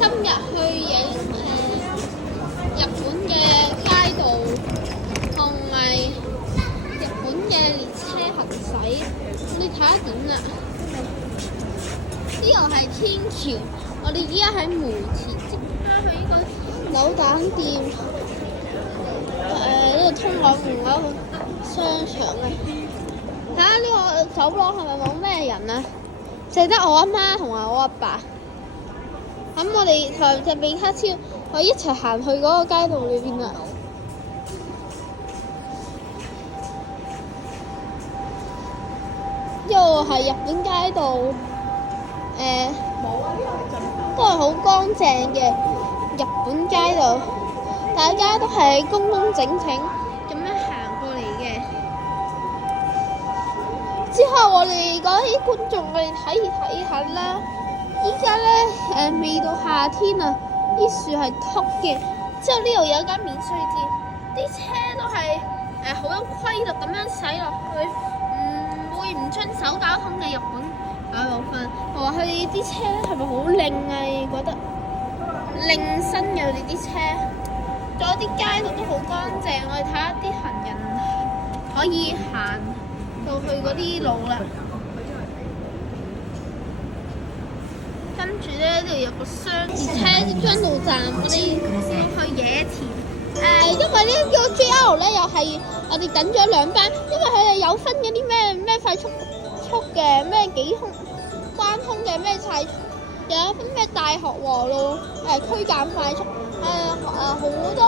今日去影日本嘅街道同埋日本嘅列車行駛，你睇下點啦？呢度係天橋，我哋依家喺梅田，即刻去呢個扭蛋店。呢個通往另外一個商場嘅。睇下呢個走廊係咪冇咩人啊？淨得我阿媽同埋我阿爸。咁我哋同隻比卡超可以一齊行去嗰個街道裏邊啦。呢個係日本街道，都係好乾淨嘅日本街道，大家都係工工整整咁樣行過嚟嘅。之後我哋嗰啲觀眾，我哋睇下啦。依家咧未到夏天啊，啲樹係禿嘅。之後呢度有間免稅店，啲車都係好有規律咁樣駛落去，唔會唔遵守交通嘅日本部分。我話佢哋啲車係咪好靚啊？你覺得靚身嘅佢哋啲車，仲有啲街道都好乾淨。我哋睇下啲行人可以行到去嗰啲路啦。跟住咧，呢度有個雙列車將路站，我哋要去野田。因為呢個 JR 咧又係我哋等咗2班，因為佢哋有分嗰啲咩快速嘅，咩幾空關通嘅，咩快速，又有分咩大學和路區間快速，好多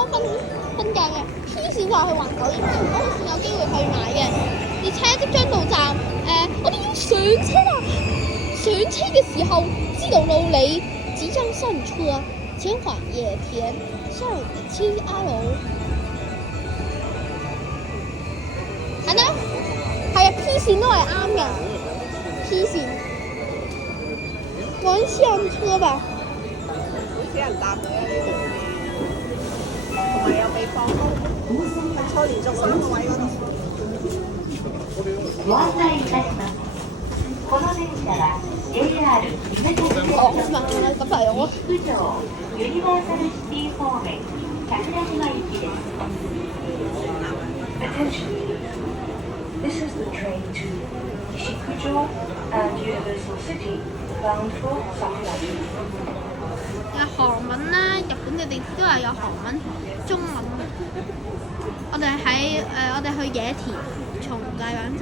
分界嘅。P 線就去環球影城，嗰個線有機會去買嘅。列車即將到站，我哋要上車啦！上車嘅時候，知道路里即將上車，前往野田上7R。係啦，係啊 ，P 線都係啱嘅 ，P 線。趕上車吧！好少人搭嘅呢度，同埋又未放工，係坐連續3個位嗰度。ご案内いたします。この電車は JR 夢田線の西九条ユニバーサルシティ方面桜島行きです。Attention, this is the train to Ishikujo and Universal City bound for Sakurajima. 有韓文啦，日本嘅地鐵都係有韓文、中文。我哋去野田松大阪站。